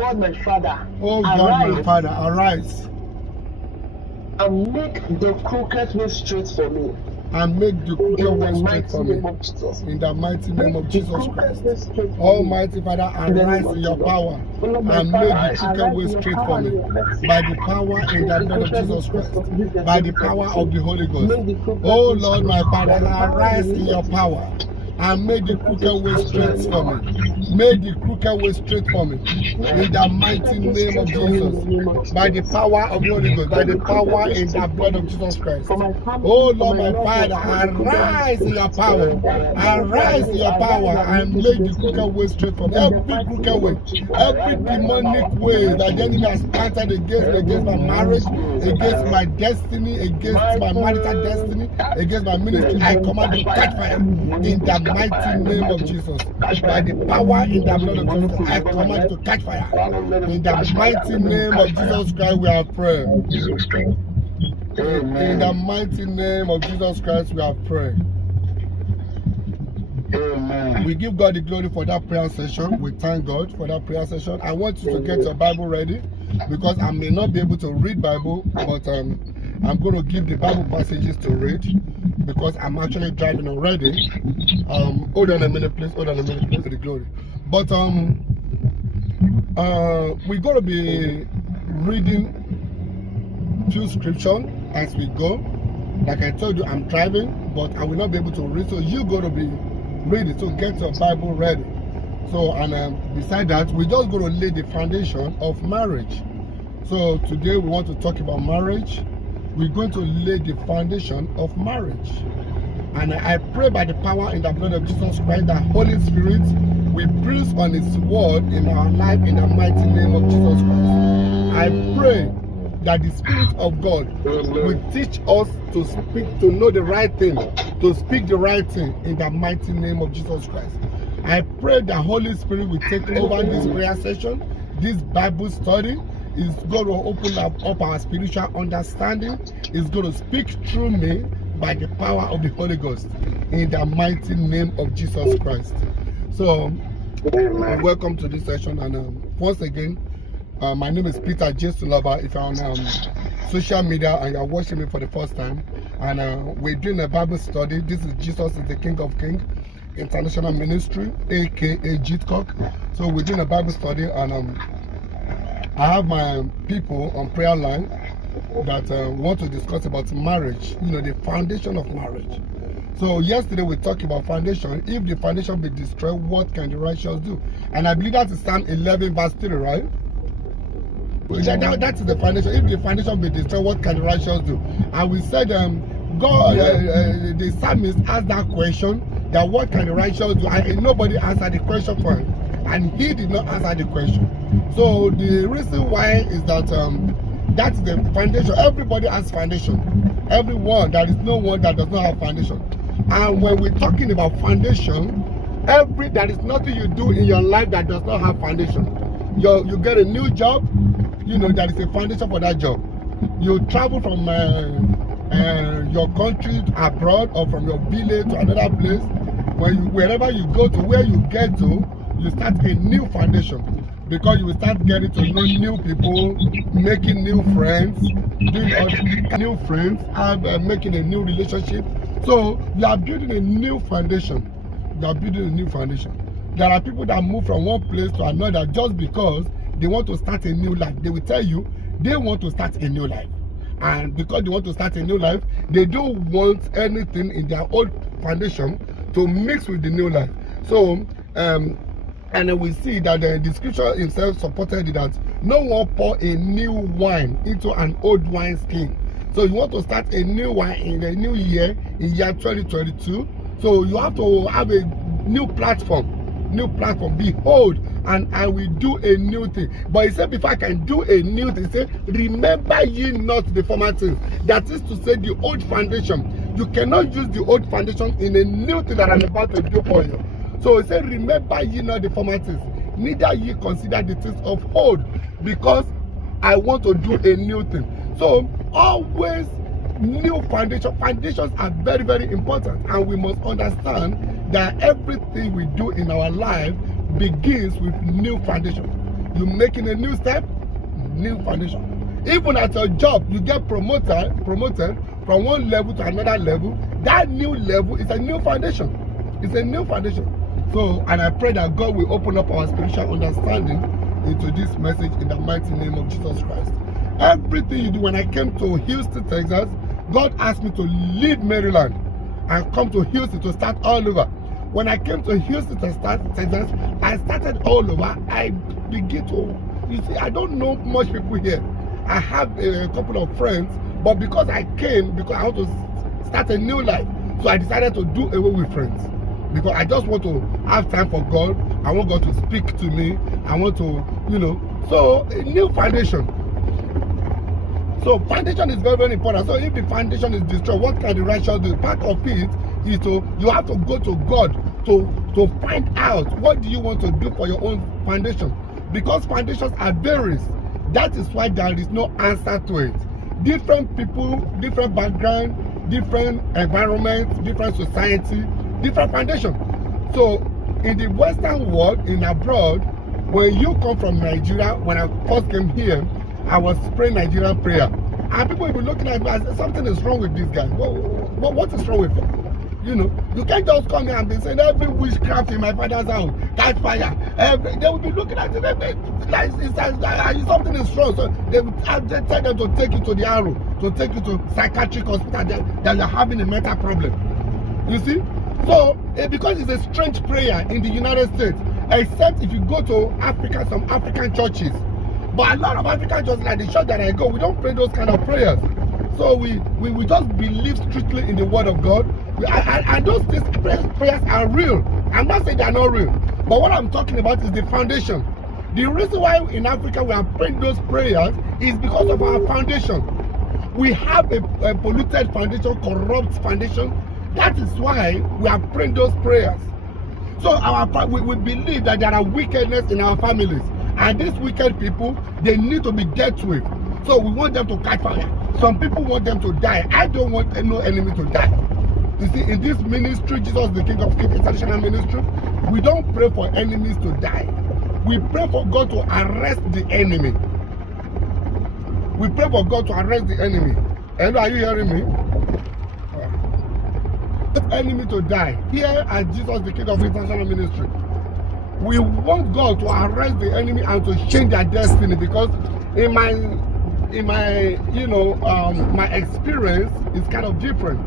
God my Father, Oh God my Father, arise and make the crooked way straight for me. and make the crooked In way the straight for me. mighty name of Jesus. In the mighty name of Make the Jesus crooked Christ. way straight for me. Almighty Father, In the arise name of in your Jesus. power Oh Lord, my and make Father, the arise crooked way in your straight power for and me. your mercy. By the power in Make the the blood of crooked way Jesus straight Christ. for me. This By the is power the of the Holy Ghost. Make the crooked Oh way Lord, straight. my Father, By the power in arise the in name your of Jesus. power and make the crooked way straight for me. Make the crooked way straight for me. In the mighty name of Jesus. By the power of the Holy Ghost. By the power in the blood of Jesus Christ. For my family, Oh for Lord, my my loved Father, ones, arise in your power. Arise in your power and make the crooked way straight for me. Every crooked way, every demonic way that the enemy has planted against my marriage, against my destiny, against my marital destiny, against my ministry, I command to catch fire in the mighty name of Jesus. By the power in the blood of Jesus, I command to catch fire. In the mighty name of Jesus Christ, we have prayed. In the mighty name of Jesus Christ, we have prayed. Amen. We give God the glory for that prayer session. We thank God for that prayer session. I want you to get your Bible ready because I may not be able to read Bible, but I'm going to give the Bible passages to read because I'm actually driving already. Hold on a minute, please. Hold on a minute, please. For the glory. But we're going to be reading few scripture as we go. Like I told you, I'm driving, but I will not be able to read, so you're going to be ready. So get your Bible ready. So, and beside that, we're just going to lay the foundation of marriage. So today we want to talk about marriage. We're going to lay the foundation of marriage. And I pray by the power in the blood of Jesus Christ that Holy Spirit will breathe on His word in our life in the mighty name of Jesus Christ. I pray that the Spirit of God will teach us to speak, to know the right thing, to speak the right thing in the mighty name of Jesus Christ. I pray the Holy Spirit will take over this prayer session, this Bible study. Is going to open up our spiritual understanding. It's going to speak through me by the power of the Holy Ghost in the mighty name of Jesus Christ. So, welcome to this session. And once again, my name is Peter J. Sulaba. If you're on social media and you're watching me for the first time, and we're doing a Bible study. This is Jesus is the King of Kings International Ministry, aka JITCOC. So we're doing a Bible study, and I have my people on prayer line that want to discuss about marriage, you know, the foundation of marriage. So yesterday we talked about foundation. If the foundation be destroyed, what can the righteous do? And I believe that is Psalm 11 verse 3, right? That is the foundation. If the foundation be destroyed, what can the righteous do? And we said, God, the psalmist asked that question, that what can the righteous do? And nobody answered the question for him. And he did not answer the question. So the reason why is that that's the foundation. Everybody has foundation. Everyone, there is no one that does not have foundation. And when we're talking about foundation, there is nothing you do in your life that does not have foundation. You get a new job, you know, there is a foundation for that job. You travel from your country abroad or from your village to another place. Wherever you go to, where you get to, you start a new foundation. Because you will start getting to know new people, making new friends, doing new friends, making a new relationship. So you are building a new foundation. You are building a new foundation. There are people that move from one place to another just because they want to start a new life. They will tell you they want to start a new life. And because they want to start a new life, they don't want anything in their old foundation to mix with the new life. So, and then we see that the scripture itself supported it, that no one pour a new wine into an old wine skin. So you want to start a new wine in the new year, in year 2022. So you have to have a new platform. Behold, and I will do a new thing. But he said, before I can do a new thing, he said, remember ye not the former things. That is to say, the old foundation. You cannot use the old foundation in a new thing that I'm about to do for you. So he said, remember ye not the former things, neither ye consider the things of old, because I want to do a new thing. So always new foundation. Foundations are very, very important, and we must understand that everything we do in our life begins with new foundation. you're making a new step, new foundation. Even at your job, you get promoted from one level to another level. That new level is a new foundation. It's a new foundation. So, and I pray that God will open up our spiritual understanding into this message in the mighty name of Jesus Christ. Everything you do, when I came to Houston, Texas, God asked me to leave Maryland and come to Houston to start all over. When I came to Houston to start Texas, I started all over. I begin to, you see, I don't know much people here. I have a couple of friends, but because I came, because I want to start a new life, so I decided to do away with friends. Because I just want to have time for God. I want God to speak to me. I want to, you know, so a new foundation. So foundation is very, very important. So if the foundation is destroyed, what can the righteous do? Part of it is to, you have to go to God to find out what do you want to do for your own foundation. Because foundations are various. That is why there is no answer to it. Different people, different background, different environments, different society, different foundation. So in the Western world, in abroad, when you come from Nigeria, when I first came here, I was praying Nigerian prayer, and people will be looking at me as something is wrong with this guy. What is wrong with him? You know, you can't just come here and be saying every witchcraft in my father's house, catch fire. They will be looking at you like something is wrong. So they will tell them to take you to the arrow, to take you to psychiatric hospital that you're having a mental problem. You see? So because it's a strange prayer in the United States, except if you go to Africa, some African churches. But a lot of African churches, like the church that I go, we don't pray those kind of prayers. So we just believe strictly in the word of God. And those prayers are real. I'm not saying they're not real. But what I'm talking about is the foundation. The reason why in Africa we are praying those prayers is because of our foundation. We have a polluted foundation, corrupt foundation. That is why we are praying those prayers. So we believe that there are wickedness in our families. And these wicked people, they need to be dealt with. So we want them to catch fire. Some people want them to die. I don't want no enemy to die. You see, in this ministry, Jesus the King of Kings International Ministry, we don't pray for enemies to die. We pray for God to arrest the enemy. We pray for God to arrest the enemy. Hello, are you hearing me? Enemy to die. Here at Jesus the King of International Ministry, we want God to arrest the enemy and to change their destiny. Because in my you know, my experience is kind of different.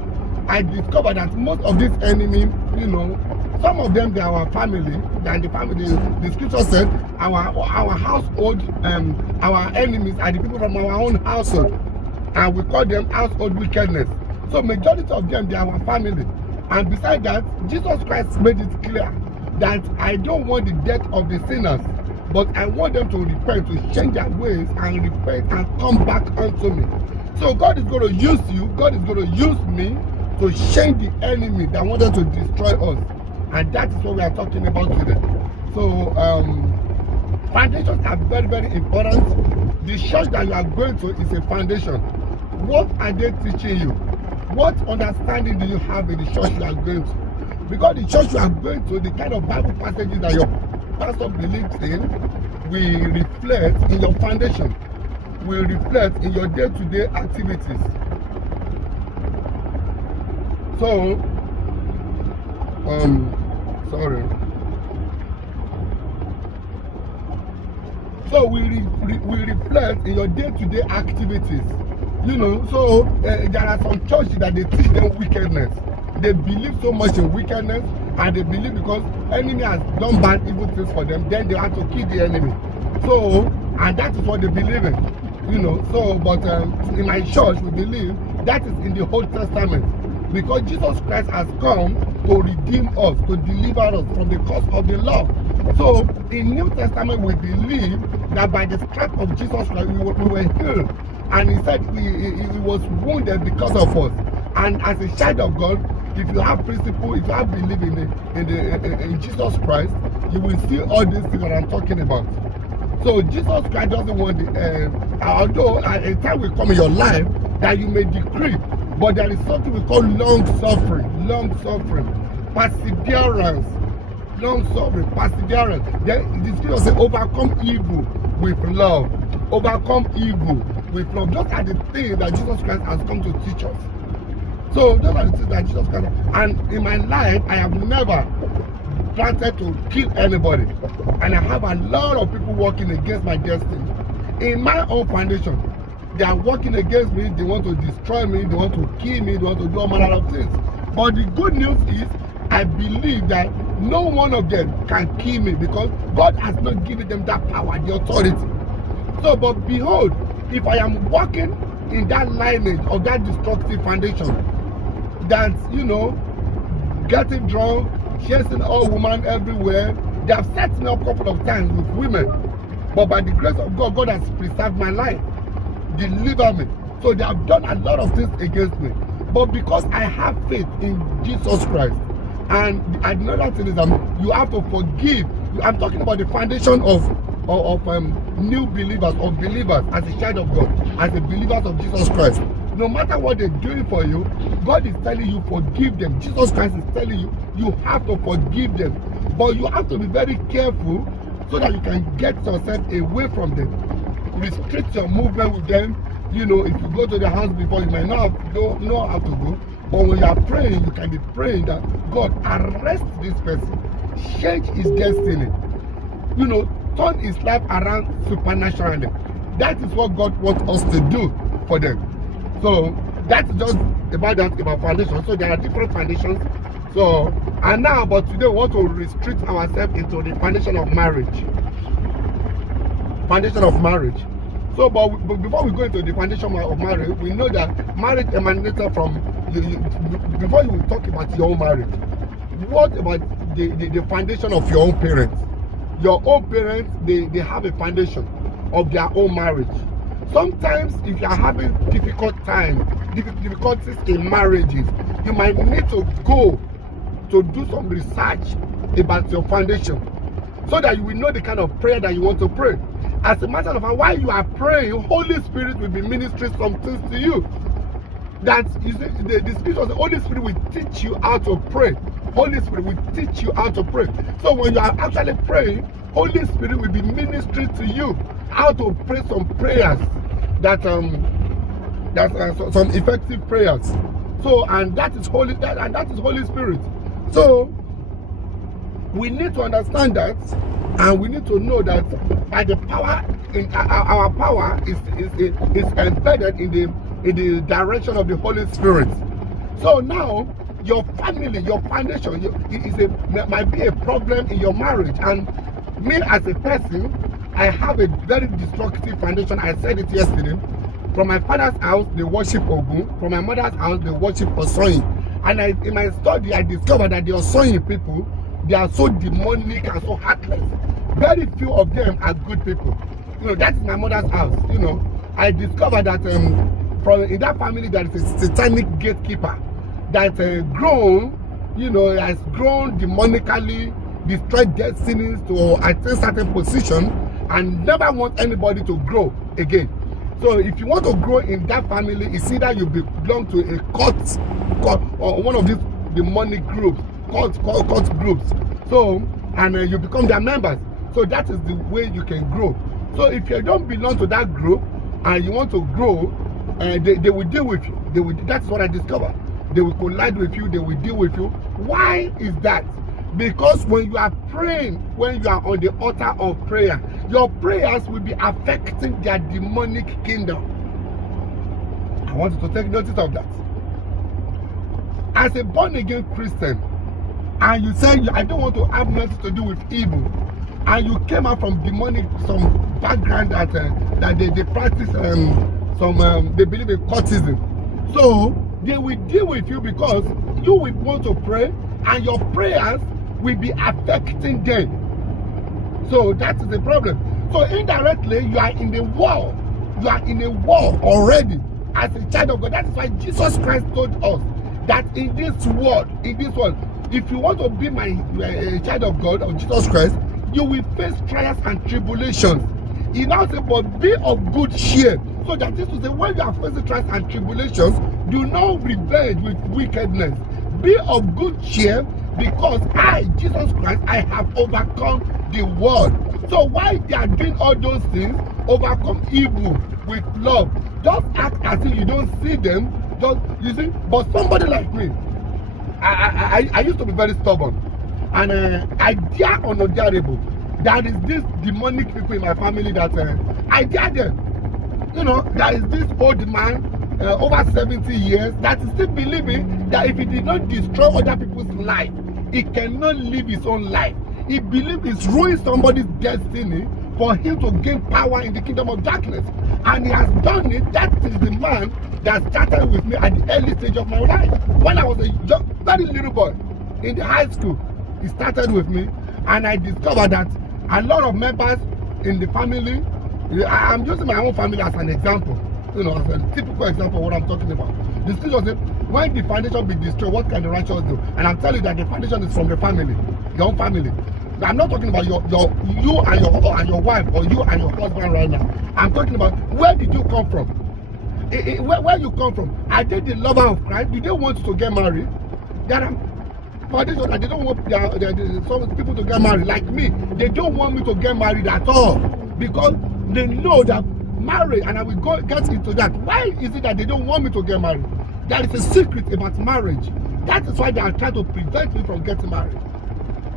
I discovered that most of these enemies, you know, some of them, they are our family. And the family, the scripture said, our household, our enemies are the people from our own household, and we call them household wickedness. So majority of them, they are our family. And besides that, Jesus Christ made it clear that I don't want the death of the sinners, but I want them to repent, to change their ways and repent and come back unto me. So God is going to use you, God is going to use me to change the enemy that wanted to destroy us. And that is what we are talking about today. So foundations are very, very important. The church that you are going to is a foundation. What are they teaching you? What understanding do you have in the church you are going to? Because the church you are going to, the kind of Bible passages that your pastor believes in, will reflect in your foundation, will reflect in your day-to-day activities. So, sorry. So we reflect in your day-to-day activities. You know, so there are some churches that they teach them wickedness. They believe so much in wickedness, and they believe because enemy has done bad, evil things for them, then they have to kill the enemy. So, and that is what they believe in. You know, so, but in my church, we believe that is in the Old Testament. Because Jesus Christ has come to redeem us, to deliver us from the curse of the law. So, in New Testament, we believe that by the stripes of Jesus Christ, we were healed. And he said he was wounded because of us. And as a child of God, if you have principle, if you have belief in Jesus Christ, you will see all these things that I'm talking about. So Jesus Christ doesn't want although a time will come in your life that you may decree, but there is something we call long suffering, perseverance, long suffering, perseverance. Then the scripture says overcome evil with love. Overcome evil with love. Those are the things that Jesus Christ has come to teach us. So those are the things that Jesus Christ, and in my life, I have never planted to kill anybody. And I have a lot of people working against my destiny. In my own foundation, they are working against me, they want to destroy me, they want to kill me, they want to do all manner of things. But the good news is, I believe that no one of them can kill me because God has not given them that power, the authority. So, but behold, if I am walking in that lineage of that destructive foundation, that, you know, getting drunk, chasing all women everywhere, they have set me up a couple of times with women. But by the grace of God, God has preserved my life, delivered me. So they have done a lot of things against me. But because I have faith in Jesus Christ, and another thing is you have to forgive. I'm talking about the foundation of new believers, or believers as a child of God, as a believers of Jesus Christ. No matter what they're doing for you, God is telling you forgive them. Jesus Christ is telling you you have to forgive them. But you have to be very careful so that you can get yourself away from them. Restrict your movement with them. You know, if you go to the house before, you might not know how to go. But when you are praying, you can be praying that God arrest this person, change his destiny. You know, turn his life around supernaturally. That is what God wants us to do for them. So that's just about that, about foundation. So there are different foundations. So, and now, but today we want to restrict ourselves into the foundation of marriage. Foundation of marriage. So, but before we go into the foundation of marriage, we know that marriage emanates from, before you talk about your own marriage, what about the foundation of your own parents? Your own parents, they have a foundation of their own marriage. Sometimes if you are having difficulties in marriages, you might need to go to do some research about your foundation so that you will know the kind of prayer that you want to pray. As a matter of fact, while you are praying, Holy Spirit will be ministering some things to you. That you see, the Spirit of the Holy Spirit will teach you how to pray. Holy Spirit will teach you how to pray. So when you are actually praying, Holy Spirit will be ministering to you how to pray some prayers that some effective prayers. So, and that is Holy Spirit. So we need to understand that, and we need to know that by the power in our power is embedded in the direction of the Holy Spirit. So now your family, your foundation, might be a problem in your marriage. And me as a person, I have a very destructive foundation. I said it yesterday. From my father's house, they worship Ogun. From my mother's house, they worship Osoyin. And in my study, I discovered that the Osoyin people, they are so demonic and so heartless. Very few of them are good people. You know, that is my mother's house. You know, I discovered that in that family, there is a satanic gatekeeper that grown, you know, has grown demonically, destroyed destinies to attain certain position, and never want anybody to grow again. So if you want to grow in that family, it's either you belong to a cult or one of these demonic groups, cult groups. So, and you become their members. So that is the way you can grow. So if you don't belong to that group and you want to grow, they will deal with you. That's what I discovered. They will collide with you. They will deal with you. Why is that? Because when you are praying, when you are on the altar of prayer, your prayers will be affecting their demonic kingdom. I want you to take notice of that. As a born-again Christian, and you say, I don't want to have nothing to do with evil, and you came out from demonic, some background that they practice they believe in cultism. So they will deal with you because you will want to pray, and your prayers will be affecting them. So that is the problem. So indirectly, you are in the war. You are in a war already as a child of God. That is why Jesus Christ told us that in this world, if you want to be my child of God, of Jesus Christ, you will face trials and tribulations. He now said, but be of good cheer. So that is to say, when you are facing trials and tribulations, do not revenge with wickedness. Be of good cheer, because I, Jesus Christ, I have overcome the world. So why they are doing all those things, overcome evil with love, just act as if you don't see them. Just, you see, but somebody like me, I used to be very stubborn, and I dare unbearable. There is this demonic people in my family that I dare them. You know, there is this old man over 70 years that is still believing that if he did not destroy other people's life, he cannot live his own life. He believes it's ruining somebody's destiny for him to gain power in the kingdom of darkness. And he has done it. That is the man that started with me at the early stage of my life. When I was a very little boy in the high school, he started with me, and I discovered that a lot of members in the family, I'm using my own family as an example, you know, as a typical example of what I'm talking about. The scripture says, when the foundation be destroyed, what can the righteous do? And I'm telling you that the foundation is from the family, your own family. I'm not talking about you and your wife, or you and your husband right now. I'm talking about, where did you come from? Where you come from? Are they the lover of Christ? Do they want to get married? There are foundations that they don't want some people to get married. Like me, they don't want me to get married at all, because they know that marriage, and I will get into that. Why is it that they don't want me to get married? There is a secret about marriage. That is why they are trying to prevent me from getting married.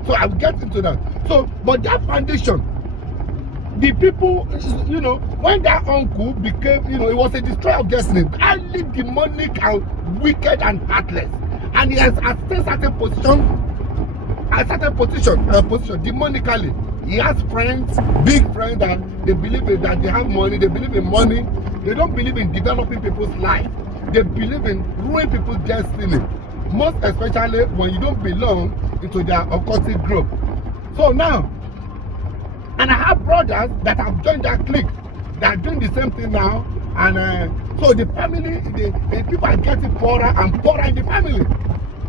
So I will get into that. So, but that foundation, the people, you know, when that uncle became, you know, he was a destroyer of destiny, highly demonic and wicked and heartless, and he has attained certain position, demonically. He has friends, big friends, that they believe that they have money. They believe in money. They don't believe in developing people's life. They believe in ruining people's destiny. Most especially when you don't belong into their occultic group. So now, and I have brothers that have joined that clique that are doing the same thing now, and so the family, the people are getting poorer and poorer in the family.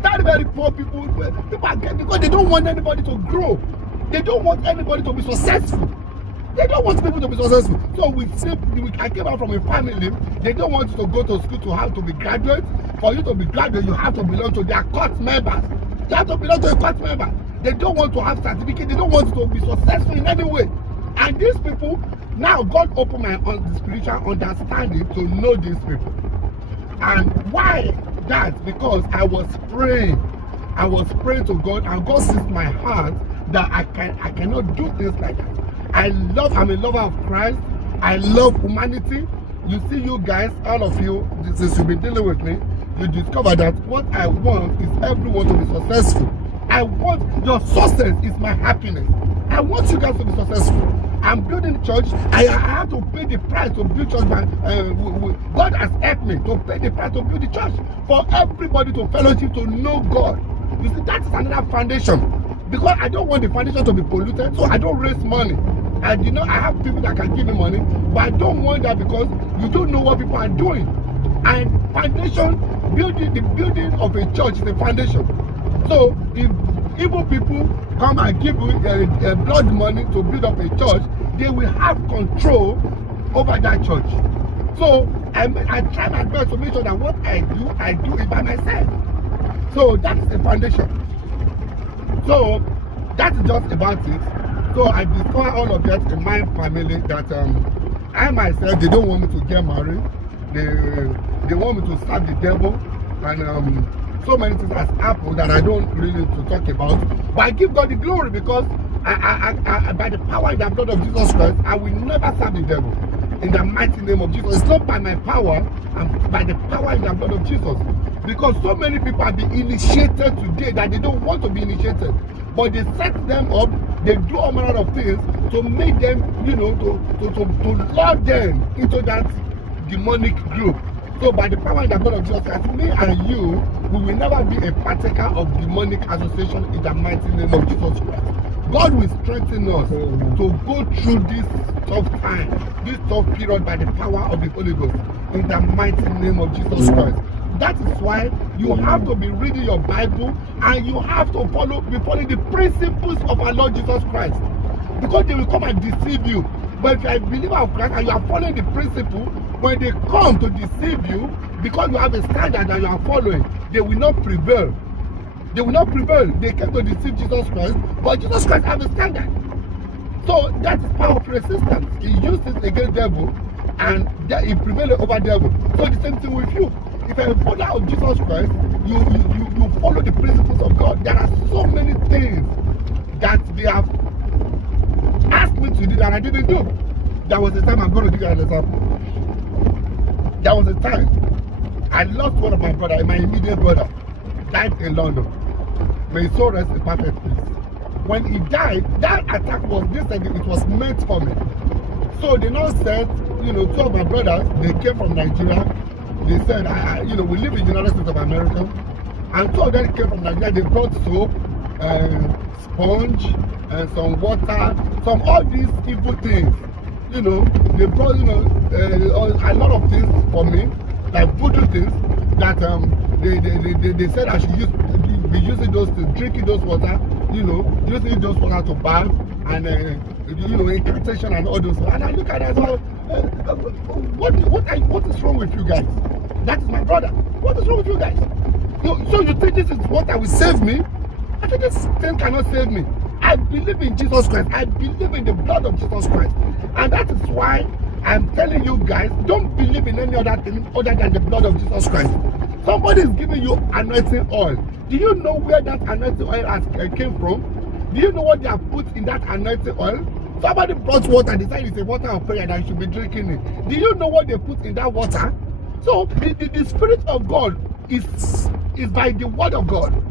Very poor people are getting, because they don't want anybody to grow. They don't want anybody to be successful. They don't want people to be successful. So I came out from a family. They don't want you to go to school to have to be graduate. For you to be graduate, you have to belong to their court members. You have to belong to a court member. They don't want to have certificate. They don't want you to be successful in any way. And these people, now God opened my spiritual understanding to know these people. And why that? Because I was praying. I was praying to God, and God sees my heart that I cannot do things like that. I'm a lover of Christ. I love humanity. You see, you guys, all of you, since you've been dealing with me, you discover that what I want is everyone to be successful. I want your success is my happiness. I want you guys to be successful. I'm building church. I have to pay the price to build church. God has helped me to pay the price to build the church, for everybody to fellowship, to know God. You see, that is another foundation. Because I don't want the foundation to be polluted, so I don't raise money. I have people that can give me money, but I don't want that, because you don't know what people are doing. And foundation, the building of a church is a foundation. So if evil people come and give you blood money to build up a church, they will have control over that church. So I try my best to make sure that what I do it by myself. So that's the foundation. So that's just about it. So I discovered all of that in my family, that I myself, they don't want me to get married. They want me to serve the devil, and so many things has happened that I don't really to talk about. But I give God the glory, because I by the power in the blood of Jesus Christ, I will never serve the devil. In the mighty name of Jesus. It's not by my power, and by the power in the blood of Jesus. Because so many people have been initiated today that they don't want to be initiated. But they set them up, they do all manner of things to make them, you know, to lure them into that demonic group. So by the power in the blood of Jesus Christ, me and you, we will never be a partaker of demonic association in the mighty name of Jesus Christ. God will strengthen us to go through this tough time, this tough period, by the power of the Holy Ghost, in the mighty name of Jesus Christ. That is why you have to be reading your Bible, and you have to be following the principles of our Lord Jesus Christ, because they will come and deceive you. But if you are a believer of Christ and you are following the principle, when they come to deceive you, because you have a standard that you are following, they will not prevail. They will not prevail. They came to deceive Jesus Christ, but Jesus Christ has a standard. So that is power of resistance. He used it against devil, and he prevailed over devil. So the same thing with you. If you're a follower of Jesus Christ, you follow the principles of God. There are so many things that they have asked me to do that I didn't do. There was a time, I'm going to give you an example. There was a time I lost one of my brothers, my immediate brother, died in London. May his soul rest in perfect peace. When he died, that attack was it was meant for me. So they now said, you know, two of my brothers, they came from Nigeria. They said, you know, we live in the United States of America. And two of them came from Nigeria. They brought soap, sponge, and some water, some all these evil things. You know, they brought, you know, a lot of things for me, like voodoo things, that they said I should be using those to drinking those water, you know, using those water to bath and you know, incantation and all those. And I look at it as well, what is wrong with you guys? That is my brother. What is wrong with you guys? So you think this is what will save me? I think this thing cannot save me. I believe in Jesus Christ. I believe in the blood of Jesus Christ. And that is why I'm telling you guys, don't believe in any other thing other than the blood of Jesus Christ. Somebody is giving you anointing oil. Do you know where that anointing oil came from? Do you know what they have put in that anointing oil? Somebody brought water and decided it's a water of prayer that you should be drinking it. Do you know what they put in that water? So the Spirit of God is by the word of God.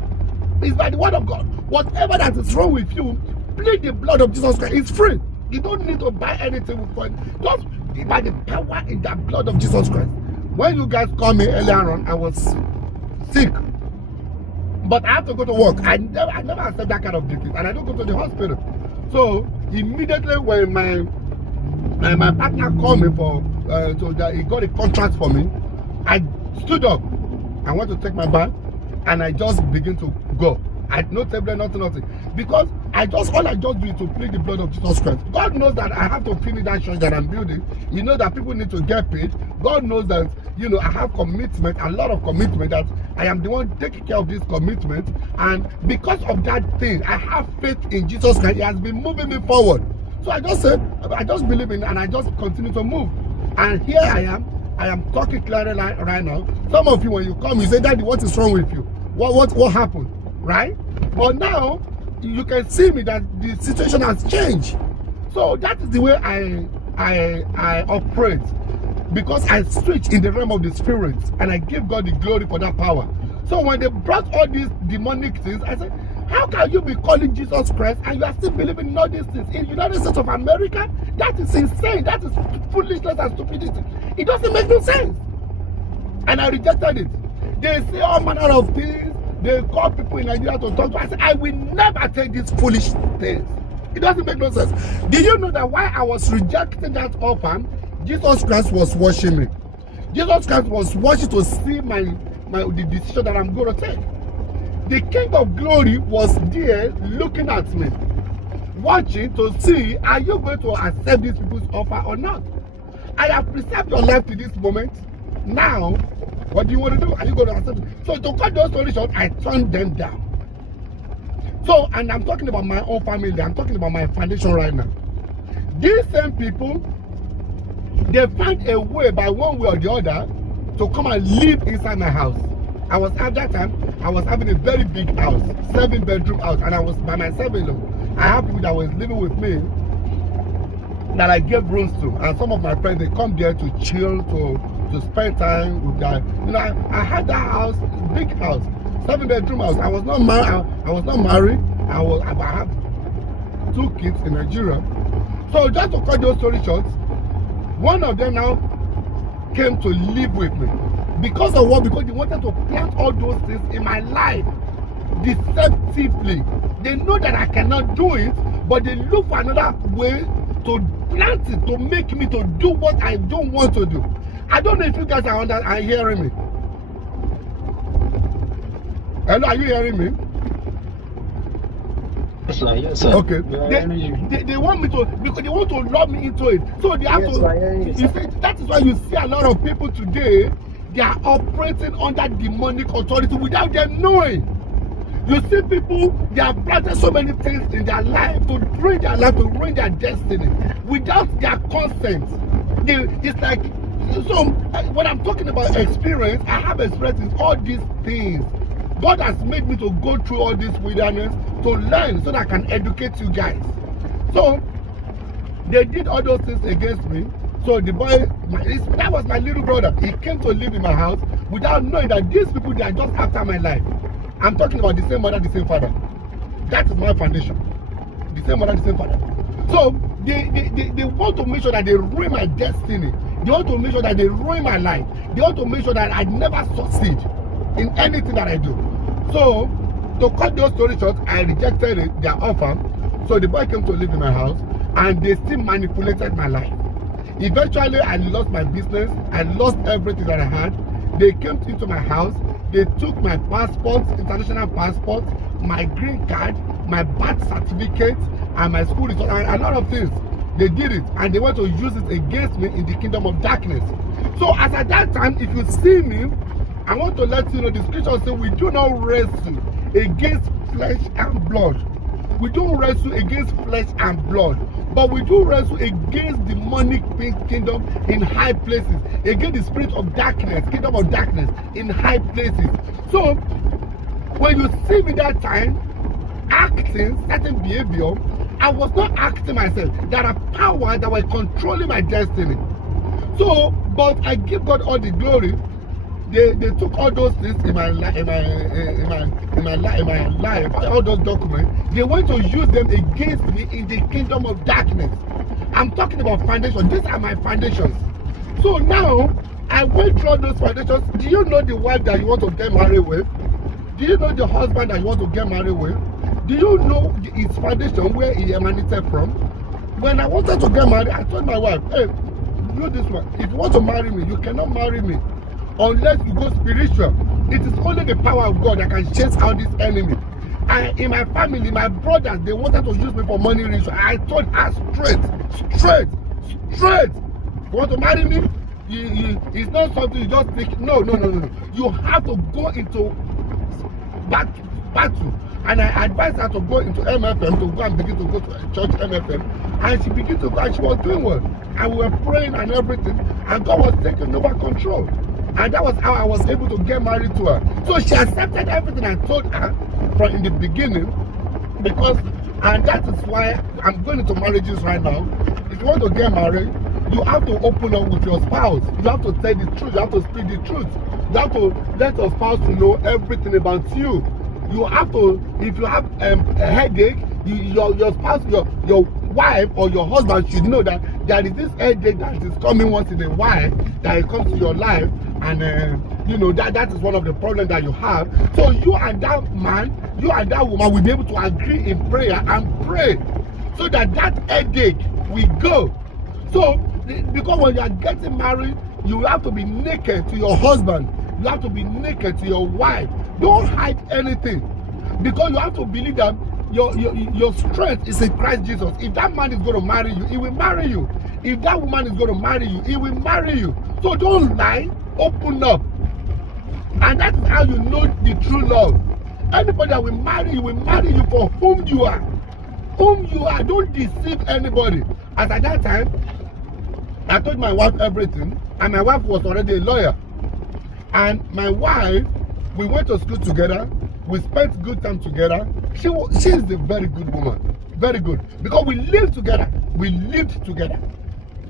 It's by the word of God. Whatever that is wrong with you, plead the blood of Jesus Christ. It's free. You don't need to buy anything with it. Just by the power in the blood of Jesus Christ. When you guys called me earlier on, I was sick. But I have to go to work. I never accept that kind of disease. And I don't go to the hospital. So immediately when my partner called me for so that he got a contract for me, I stood up. I went to take my bath and I just begin to go. I no tablet, nothing. Because all I just do is to plead the blood of Jesus Christ. God knows that I have to finish that church that I'm building. He knows that people need to get paid. God knows that, you know, I have commitment, a lot of commitment, that I am the one taking care of this commitment. And because of that thing, I have faith in Jesus Christ. He has been moving me forward. So I just believe in it, and I just continue to move. And here I am talking clearly right now. Some of you, when you come, you say, Daddy, what is wrong with you? What happened? Right? But now you can see me that the situation has changed. So that is the way I operate, because I switch in the realm of the spirit and I give God the glory for that power. So when they brought all these demonic things, I said, how can you be calling Jesus Christ and you are still believing in all these things in the United States of America? That is insane. That is foolishness and stupidity. It doesn't make no sense. And I rejected it. They say all manner of things. They call people in Nigeria to talk to. I said, I will never take these foolish things. It doesn't make no sense. Do you know that while I was rejecting that offer, Jesus Christ was watching me? Jesus Christ was watching to see the decision that I'm going to take. The King of Glory was there looking at me, watching to see, are you going to accept these people's offer or not? I have preserved your life to this moment. Now, what do you want to do? Are you going to accept it? So to cut those story short, I turned them down. So, and I'm talking about my own family. I'm talking about my foundation right now. These same people, they find a way by one way or the other to come and live inside my house. At that time, I was having a very big house, 7-bedroom house, and I was by myself alone. I have people that was living with me that I gave rooms to, and some of my friends, they come there to chill, to spend time with that. You know, I had that house, big house, 7-bedroom house. I was not married. I have 2 kids in Nigeria. So just to cut those story short, one of them now came to live with me. Because of what? Because they wanted to plant all those things in my life deceptively. They know that I cannot do it, but they look for another way to plant it, to make me to do what I don't want to do. I don't know if you guys are hearing me. Hello, are you hearing me? Yes, sir. Yes, sir. Okay. They want me to, because they want to lure me into it. So they have to. You see, that is why you see a lot of people today. They are operating under demonic authority without them knowing. You see people, they have planted so many things in their life to ruin their life, to ruin their destiny without their consent. It's like, so when I'm talking about experience, I have experience in all these things. God has made me to go through all this wilderness to learn so that I can educate you guys. So they did all those things against me. So the boy, that was my little brother. He came to live in my house without knowing that these people, they are just after my life. I'm talking about the same mother, the same father. That is my foundation. The same mother, the same father. So they want to make sure that they ruin my destiny. They want to make sure that they ruin my life. They want to make sure that I never succeed in anything that I do. So to cut those stories short, I rejected their offer. So the boy came to live in my house, and they still manipulated my life. Eventually, I lost my business. I lost everything that I had. They came into my house. They took my passport, international passport, my green card, my birth certificate, and my school result, and a lot of things. They did it, and they want to use it against me in the kingdom of darkness. So as at that time, if you see me, I want to let you know the scripture says we do not wrestle against flesh and blood. We don't wrestle against flesh and blood, but we do wrestle against demonic kingdom in high places, against the spirit of darkness, kingdom of darkness in high places. So when you see me that time acting certain behavior, I was not acting myself. There are powers that were controlling my destiny. So, but I give God all the glory. They took all those things in my life, all those documents. They want to use them against me in the kingdom of darkness. I'm talking about foundation. These are my foundations. So now I went through all those foundations. Do you know the wife that you want to get married with? Do you know the husband that you want to get married with? Do you know his foundation, where he emanated from? When I wanted to get married, I told my wife, hey, you know this one. If you want to marry me, you cannot marry me unless you go spiritual. It is only the power of God that can chase out this enemy. In my family, my brothers, they wanted to use me for money ritual. I told her straight. You want to marry me? It's not something you just think. No. You have to go into battle. And I advised her to go into MFM, to go and begin to go to church MFM. And she began to go, and she was doing well. And we were praying and everything. And God was taking over control. And that was how I was able to get married to her. So she accepted everything I told her from in the beginning. And that is why I'm going into marriages right now. If you want to get married, you have to open up with your spouse. You have to tell the truth. You have to speak the truth. You have to let your spouse to know everything about you. You have to, if you have a headache, your spouse, your wife or your husband should know that there is this headache that is coming once in a while, that it comes to your life, and you know that is one of the problems that you have. So you and that man, you and that woman will be able to agree in prayer and pray so that headache will go. So because when you are getting married, you have to be naked to your husband. You have to be naked to your wife. Don't hide anything, because you have to believe that your strength is in Christ Jesus. If that man is going to marry you, he will marry you. If that woman is going to marry you, he will marry you. So don't lie, open up. And that is how you know the true love. Anybody that will marry you for whom you are. Whom you are. Don't deceive anybody. As at that time, I told my wife everything, and my wife was already a lawyer. And my wife, we went to school together. We spent good time together. She is a very good woman. Very good. Because we lived together.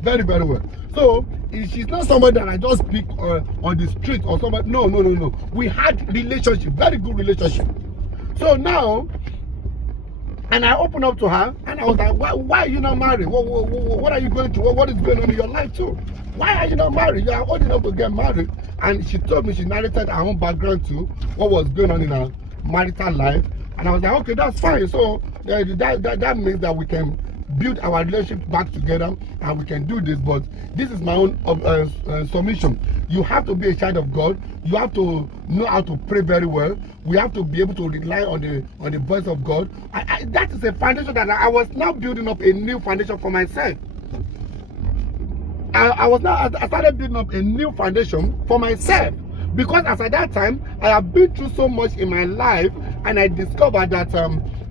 Very, very well. So she's not somebody that I just pick on the street or somebody. No. We had relationship. Very good relationship. So now, and I opened up to her, and I was like, why are you not married? What are you going through? What is going on in your life too? Why are you not married? You are old enough to get married. And she told me, she narrated her own background too, what was going on in her marital life. And I was like, okay, that's fine. So that means that we can build our relationship back together, and we can do this. But this is my own submission. You have to be a child of God. You have to know how to pray very well. We have to be able to rely on the voice of God. That is a foundation that I was now building up, a new foundation for myself. I started building up a new foundation for myself. Because as at that time, I have been through so much in my life, and I discovered that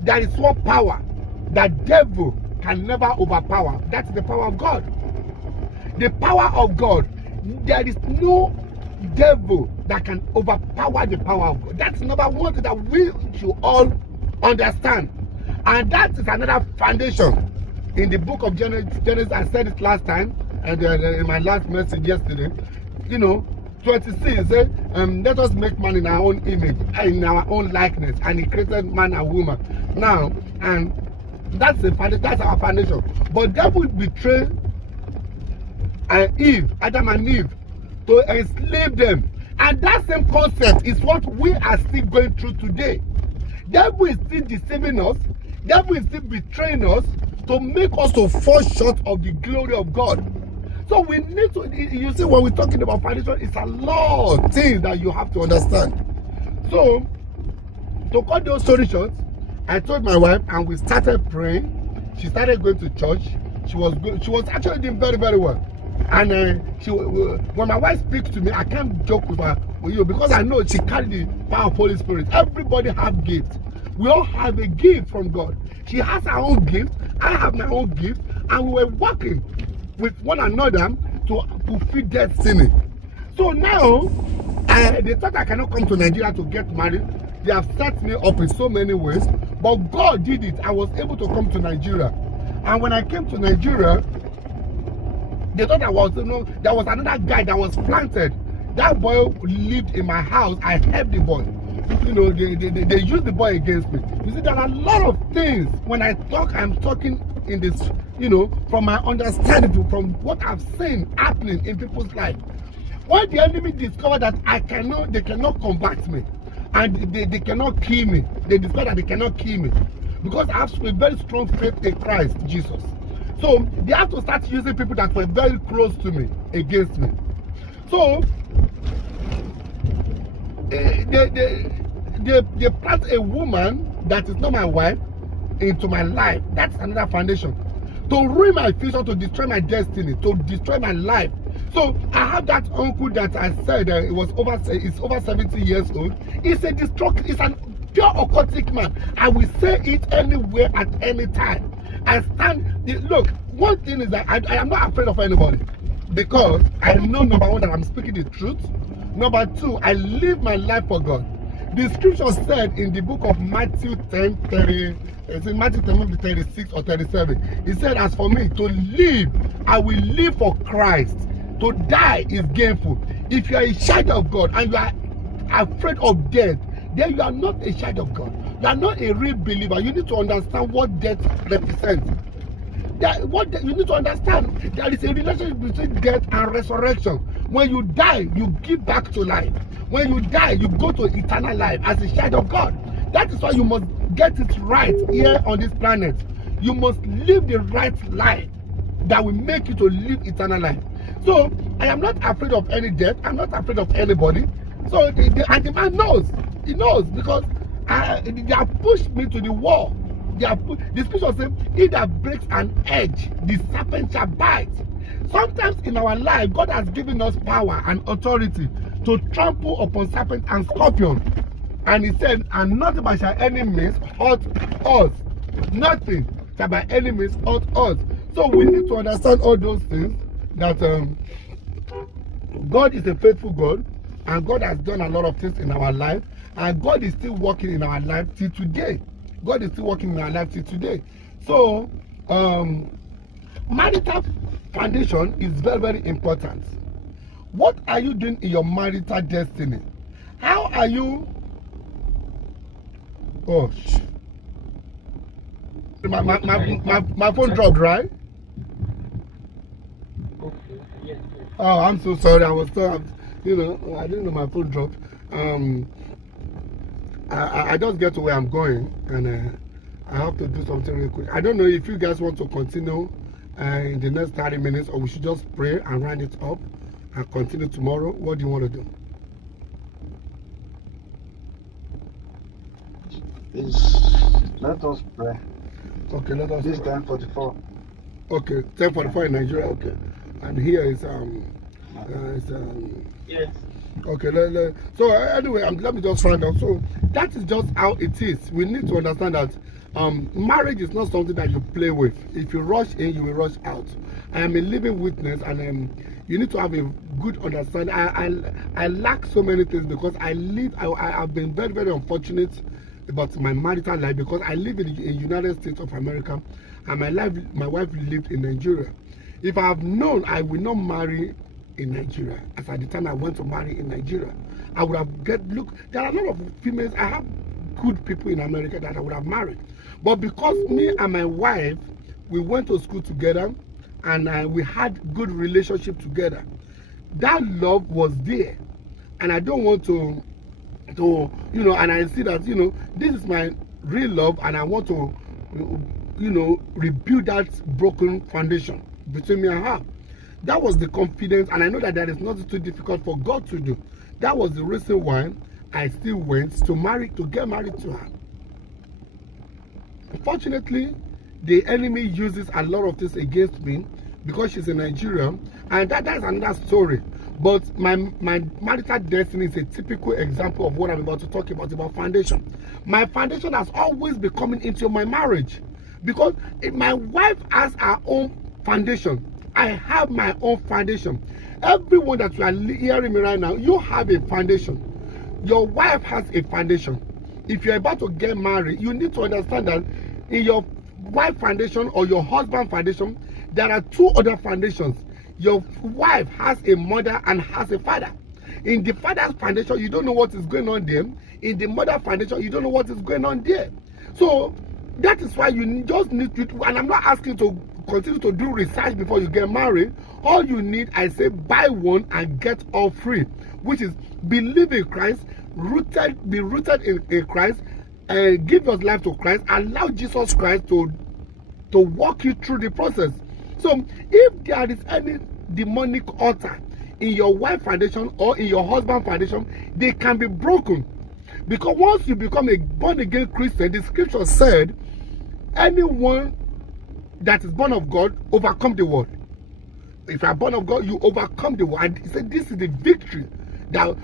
there is one power that devil can never overpower. That's the power of God. The power of God. There is no devil that can overpower the power of God. That's number one thing that we should all understand. And that is another foundation. In the book of Genesis, I said it last time, and in my last message yesterday, 26 says, let us make man in our own image, in our own likeness, and he created man and woman. Now, and that's our foundation. But devil betrayed Adam and Eve, to enslave them. And that same concept is what we are still going through today. Devil is still deceiving us. Devil is still betraying us to make us to fall short of the glory of God. So we need to, you see, when we're talking about foundation, it's a lot of things that you have to understand. So, to cut those story short, I told my wife and we started praying. She started going to church. She was actually doing very, very well. And when my wife speaks to me, I can't joke with her, because I know she carries the power of Holy Spirit. Everybody have gifts. We all have a gift from God. She has her own gift. I have my own gift. And we were working with one another to fulfill destiny. So now, they thought I cannot come to Nigeria to get married. They have set me up in so many ways. But God did it. I was able to come to Nigeria. And when I came to Nigeria, they thought there was another guy that was planted. That boy lived in my house. I helped the boy. They used the boy against me. You see, there are a lot of things. When I talk, I'm talking in this, from my understanding, from what I've seen happening in people's life. When the enemy discovered that they cannot combat me, and they cannot kill me, they discovered that they cannot kill me, because I have a very strong faith in Christ Jesus. So they have to start using people that were very close to me against me. So they plant a woman that is not my wife into my life. That's another foundation. To ruin my future, to destroy my destiny, to destroy my life. So I have that uncle that I said it's over 70 years old. It's a destructive, it's a pure occultic man. I will say it anywhere at any time. I stand. Look, one thing is that I am not afraid of anybody, because I know, number one, that I'm speaking the truth. Number two, I live my life for God. The scripture said in the book of Matthew 10:30, it's in Matthew 10:36 or 37. It said, as for me, to live, I will live for Christ. To die is gainful. If you are a child of God and you are afraid of death, then you are not a child of God. You are not a real believer. You need to understand what death represents. You need to understand there is a relationship between death and resurrection. When you die, you give back to life. When you die, you go to eternal life as a child of God. That is why you must get it right here on this planet. You must live the right life that will make you to live eternal life. So I am not afraid of any death. I'm not afraid of anybody. So and the man knows. He knows, because they have pushed me to the wall. The scripture says, he that breaks an edge, the serpent shall bite. Sometimes in our life, God has given us power and authority to trample upon serpent and scorpion. And he said, and nothing by shall enemies hurt us. Nothing shall by enemies hurt us. So we need to understand all those things, that God is a faithful God, and God has done a lot of things in our life, and God is still working in our life till today. God is still working in our life till today. So marital foundation is very, very important. What are you doing in your marital destiny? How are you? Oh, my phone dropped, right? Oh, I'm so sorry. I was so, I didn't know my phone dropped. I just get to where I'm going, and I have to do something real quick. I don't know if you guys want to continue in the next 30 minutes, or we should just pray and round it up and continue tomorrow. What do you want to do? Let us pray. Okay, let us. This time 44. Okay, 10:44 in Nigeria. Okay, and here is Yes. Okay, so anyway, let me just find out. So that is just how it is. We need to understand that marriage is not something that you play with. If you rush in, you will rush out. I am a living witness, and you need to have a good understanding. I lack so many things because I've been very, very unfortunate about my marital life because I live in the United States of America, and my wife lived in Nigeria. If I have known I will not marry in Nigeria, as at the time I went to marry in Nigeria, I would have look, there are a lot of females, I have good people in America that I would have married. But because me and my wife, we went to school together, and we had good relationship together, that love was there. And I don't want to and I see that, this is my real love, and I want to, rebuild that broken foundation between me and her. That was the confidence, and I know that there is nothing too difficult for God to do. That was the reason why I still went to get married to her. Unfortunately, the enemy uses a lot of things against me because she's a Nigerian, and that's another story. But my marital destiny is a typical example of what I'm about to talk about foundation. My foundation has always been coming into my marriage because my wife has her own foundation. I have my own foundation. Everyone that you are hearing me right now, you have a foundation. Your wife has a foundation. If you're about to get married, you need to understand that in your wife foundation or your husband foundation, there are two other foundations. Your wife has a mother and has a father. In the father's foundation, you don't know what is going on there. In the mother foundation, you don't know what is going on there. So that is why you just need to, and I'm not asking to continue to do research before you get married. All you need, I say, buy one and get all free, which is believe in Christ, be rooted in Christ, and give your life to Christ. Allow Jesus Christ to walk you through the process. So if there is any demonic altar in your wife foundation or in your husband foundation, they can be broken. Because once you become a born-again Christian, the scripture said, anyone that is born of God overcome the world. If you are born of God, you overcome the world. And he said this is the victory that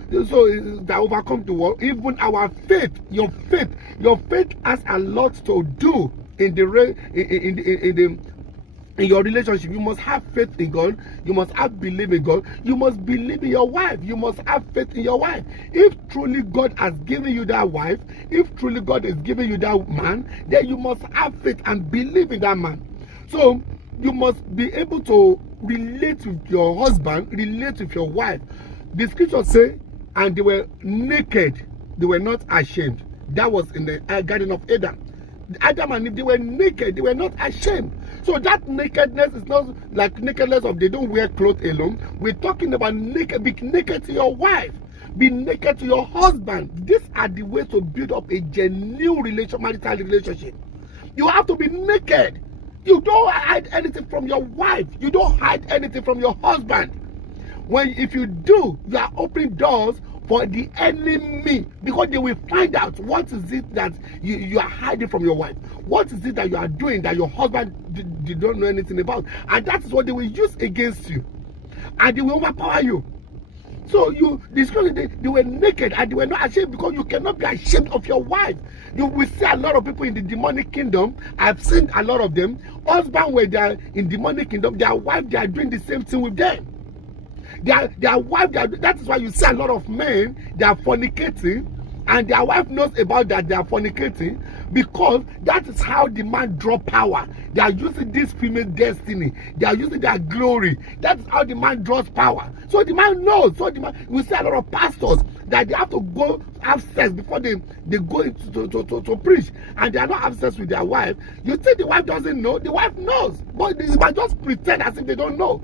overcome the world. Even our faith, your faith has a lot to do in your relationship. You must have faith in God. You must have belief in God. You must believe in your wife. You must have faith in your wife. If truly God has given you that wife, if truly God has given you that man, then you must have faith and believe in that man. So you must be able to relate with your husband, relate with your wife. The scriptures say, and they were naked, they were not ashamed. That was in the Garden of Eden. Adam and Eve, they were naked, they were not ashamed. So that nakedness is not like nakedness of they don't wear clothes alone. We're talking about naked. Be naked to your wife. Be naked to your husband. These are the ways to build up a genuine marital relationship. You have to be naked. You don't hide anything from your wife. You don't hide anything from your husband. If you do, you are opening doors for the enemy, because they will find out what is it that you are hiding from your wife. What is it that you are doing that your husband did not know anything about? And that is what they will use against you. And they will overpower you. So they were naked and they were not ashamed, because you cannot be ashamed of your wife. You will see a lot of people in the demonic kingdom. I've seen a lot of them. Husband, where they are in demonic kingdom, their wife, they are doing the same thing with them. Their wife, that is why you see a lot of men, they are fornicating, and their wife knows about that they are fornicating, because that is how the man draw power. They are using this female destiny. They are using their glory. That is how the man draws power. So the man knows. So the man, we see a lot of pastors that they have to go have sex before they go to preach, and they are not having sex with their wife. You think the wife doesn't know? The wife knows, but they might just pretend as if they don't know,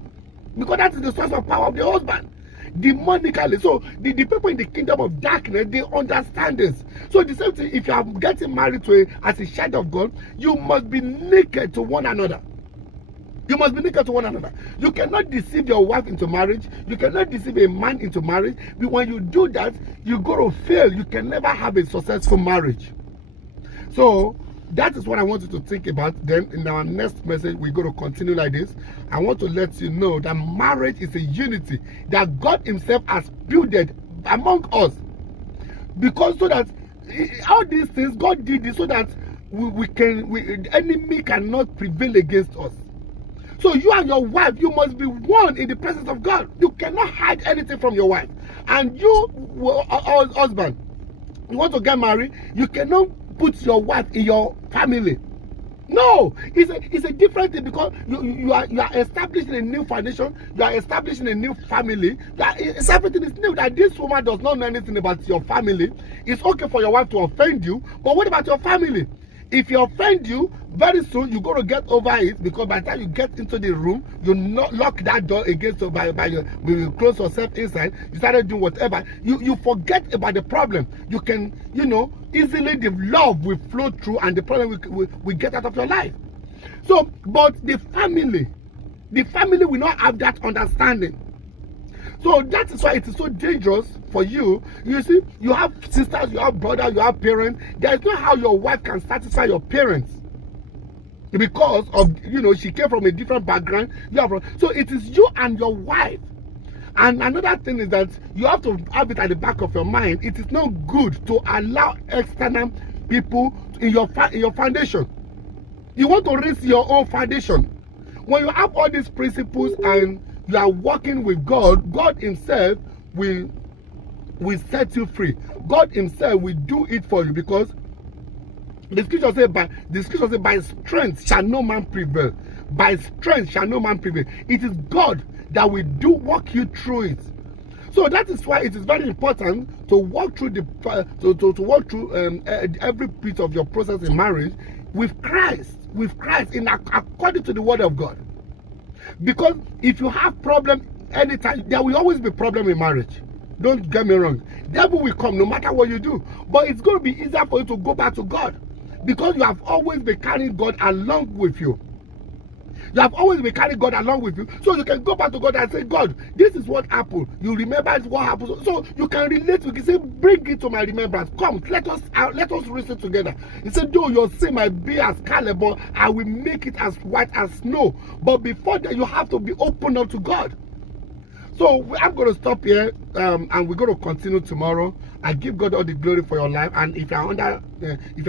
because that is the source of power of the husband. Demonically. So the people in the kingdom of darkness, they understand this. So the same thing, if you are getting married as a child of God, you must be naked to one another. You must be naked to one another. You cannot deceive your wife into marriage. You cannot deceive a man into marriage. But when you do that, you're going to fail. You can never have a successful marriage. So that is what I want you to think about. Then in our next message, we're going to continue like this. I want to let you know that marriage is a unity that God himself has builded among us. Because so that all these things, God did this so that the enemy cannot prevail against us. So you and your wife, you must be one in the presence of God. You cannot hide anything from your wife. And you, husband, you want to get married, you cannot put your wife in your family. No, it's a different thing, because you are establishing a new foundation, you are establishing a new family. Everything is new. That this woman does not know anything about your family. It's okay for your wife to offend you, but what about your family? If you offend you, very soon you're going to get over it, because by the time you get into the room, you not lock that door against you you close yourself inside, you started doing whatever, you forget about the problem. You can, easily the love will flow through and the problem will get out of your life. So, but the family will not have that understanding. So that is why it is so dangerous for you. You see, you have sisters, you have brothers, you have parents. There is not how your wife can satisfy your parents, because of, she came from a different background. So it is you and your wife. And another thing is that you have to have it at the back of your mind. It is not good to allow external people in your foundation. You want to raise your own foundation. When you have all these principles and you are working with God, God himself will set you free. God himself will do it for you, because the scripture says, by strength shall no man prevail. By strength shall no man prevail. It is God that will walk you through it. So that is why it is very important to walk through every bit of your process in marriage with Christ, according to the word of God. Because if you have problem anytime, there will always be problem in marriage. Don't get me wrong. Devil will come no matter what you do. But it's going to be easier for you to go back to God, because you have always been carrying God along with you. You have always been carrying God along with you. So you can go back to God and say, God, this is what happened. You remember what happened. So you can relate. You can say, bring it to my remembrance. Come, let us reason together. He said, though your sin might be as scarlet, but I will make it as white as snow. But before that, you have to be open up to God. So I'm going to stop here, and we're going to continue tomorrow. I give God all the glory for your life. And if you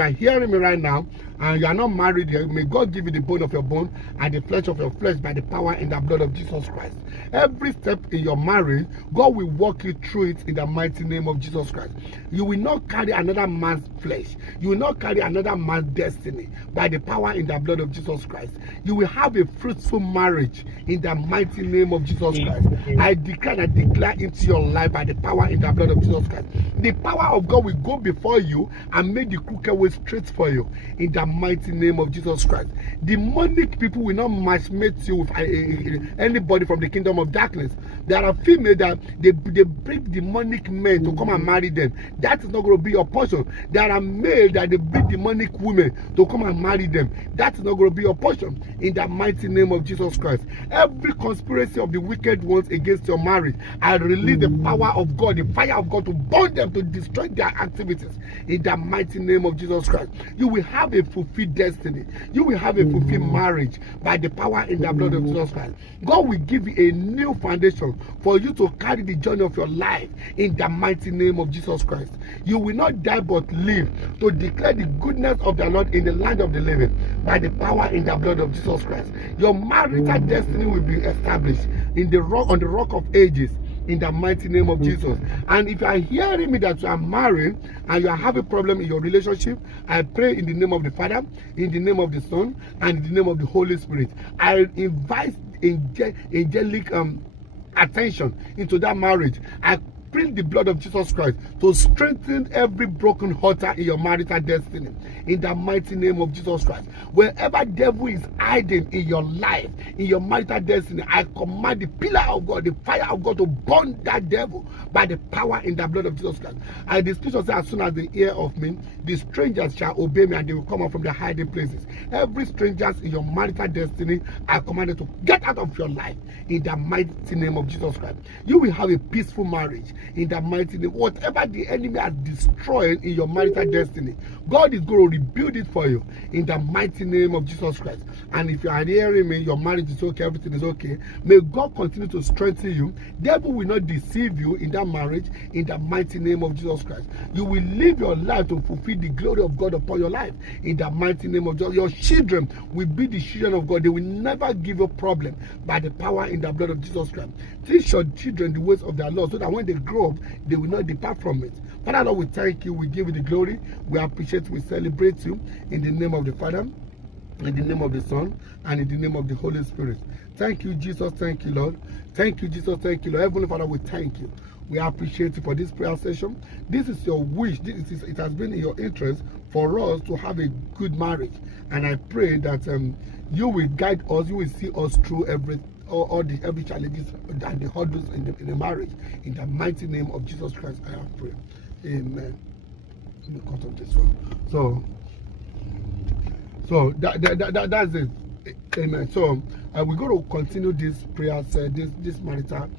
are hearing me right now and you are not married yet, may God give you the bone of your bone and the flesh of your flesh by the power in the blood of Jesus Christ. Every step in your marriage, God will walk you through it in the mighty name of Jesus Christ. You will not carry another man's flesh. You will not carry another man's destiny by the power in the blood of Jesus Christ. You will have a fruitful marriage in the mighty name of Jesus Christ. I declare into your life by the power in the blood of Jesus Christ. The power of God will go before you and make the crooked way straight for you in the mighty name of Jesus Christ. Demonic people will not matchmate you with anybody from the kingdom of darkness. There are females that they bring demonic men to come and marry them. That is not going to be your portion. There are males that they bring demonic women to come and marry them. That is not going to be your portion in the mighty name of Jesus Christ. Every conspiracy of the wicked ones against your marriage, I release the power of God, the fire of God, to burn them, to destroy their activities in the mighty name of Jesus Christ. You will have a fulfilled destiny. You will have a fulfilled marriage by the power in the blood of Jesus Christ. God will give you a new foundation for you to carry the journey of your life in the mighty name of Jesus Christ. You will not die but live to declare the goodness of the Lord in the land of the living by the power in the blood of Jesus Christ. Your marital destiny will be established on the rock of ages in the mighty name of Jesus. And if you are hearing me that you are married and you are having a problem in your relationship, I pray in the name of the Father, in the name of the Son, and in the name of the Holy Spirit. I invite angelic attention into that marriage. I bring the blood of Jesus Christ to strengthen every broken altar in your marital destiny in the mighty name of Jesus Christ. Wherever devil is hiding in your life, in your marital destiny, I command the pillar of God, the fire of God, to burn that devil by the power in the blood of Jesus Christ. And the scripture says, as soon as they hear of me, the strangers shall obey me, and they will come out from their hiding places. Every stranger in your marital destiny, I command it to get out of your life in the mighty name of Jesus Christ. You will have a peaceful marriage. in the mighty name. Whatever the enemy has destroyed in your marital destiny, God is going to rebuild it for you in the mighty name of Jesus Christ. And if you are hearing me, your marriage is okay, everything is okay, may God continue to strengthen you. Devil will not deceive you in that marriage in the mighty name of Jesus Christ. You will live your life to fulfill the glory of God upon your life in the mighty name of Jesus. Your children will be the children of God. They will never give you problem by the power in the blood of Jesus Christ. Teach your children the ways of their Lord, so that when they grow up, they will not depart from it. Father Lord, we thank you, we give you the glory, we appreciate you, we celebrate you in the name of the Father, in the name of the Son, and in the name of the Holy Spirit. Thank you, Jesus. Thank you, Lord. Thank you, Jesus. Thank you, Lord. Heavenly Father, we thank you. We appreciate you for this prayer session. This is your wish. It has been in your interest for us to have a good marriage. And I pray that you will guide us. You will see us through every challenges and the hurdles in the marriage. In the mighty name of Jesus Christ, I have prayed. Amen. Because of this one. So that's it. Amen. So we're going to continue this prayer, this marital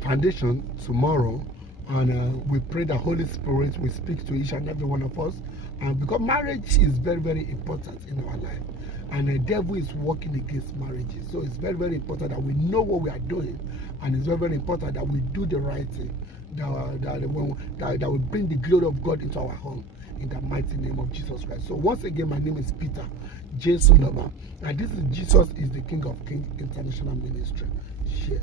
foundation tomorrow, and we pray the Holy Spirit will speak to each and every one of us, because marriage is very, very important in our life, and the devil is working against marriages. So it's very, very important that we know what we are doing, and it's very, very important that we do the right thing, that will bring the glory of God into our home in the mighty name of Jesus Christ. So once again, my name is Peter J. Solomon, and this is Jesus is the King of Kings International Ministry. Cheers.